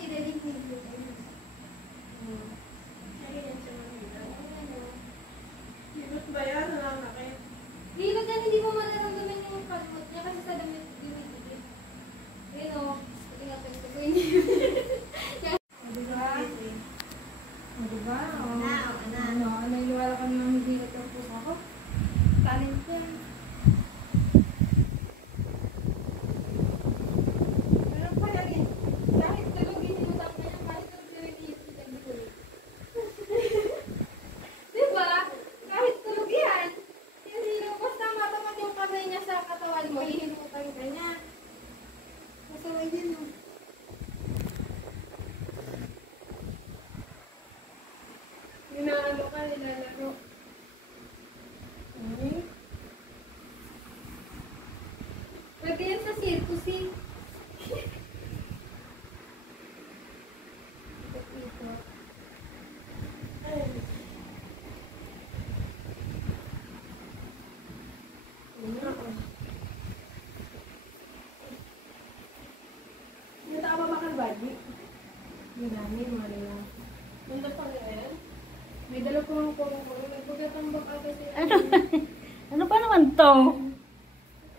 idalhin mo. Hilot ba yan? Nakakakit. Hilot yan, hindi mo manaramdaman yung kalmot niya kasi sa damit dumidikit. Ayun o, ingatan ko po yun. Diba? Ano yung wala kami ng hilot ng puso ko? Talent ko yan. Pero kaya rin, kahit tulogin mo lang na yan, kahit tulogin yung hilot yung tulog. Diba? Kahit tulog yan, hindi basta matamat yung kamay niya sa katawan mo, hihinutan ka niya. Masaway din no. Inaano ka, nilalaro. Okay. Pwede yan sa circus eh. Ito. Hindi na ka ba makabadi? Hindi namin, wala lang. Nandun pa rin. May dala ko ang kurong-kurong. Nagpagatambak agad siya. Ano pa naman to?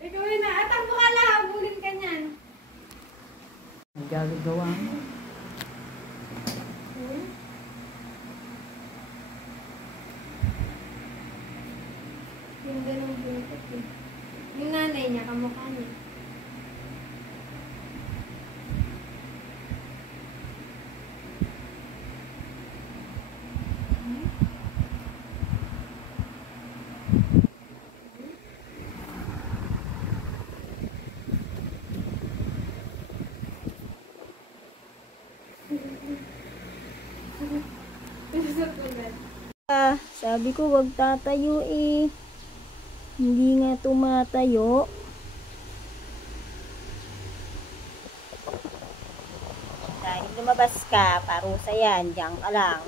Ikaw yun na. Atambo ka lang. Habulin ka niyan. Ang gagawa mo. Yung ganun buntot eh. Yung nanay niya, kamukha niya. Sabi ko wag tatayo eh. Hindi nga tumatayo. Dahil lumabas ka, parusa yan, diyan ka lang.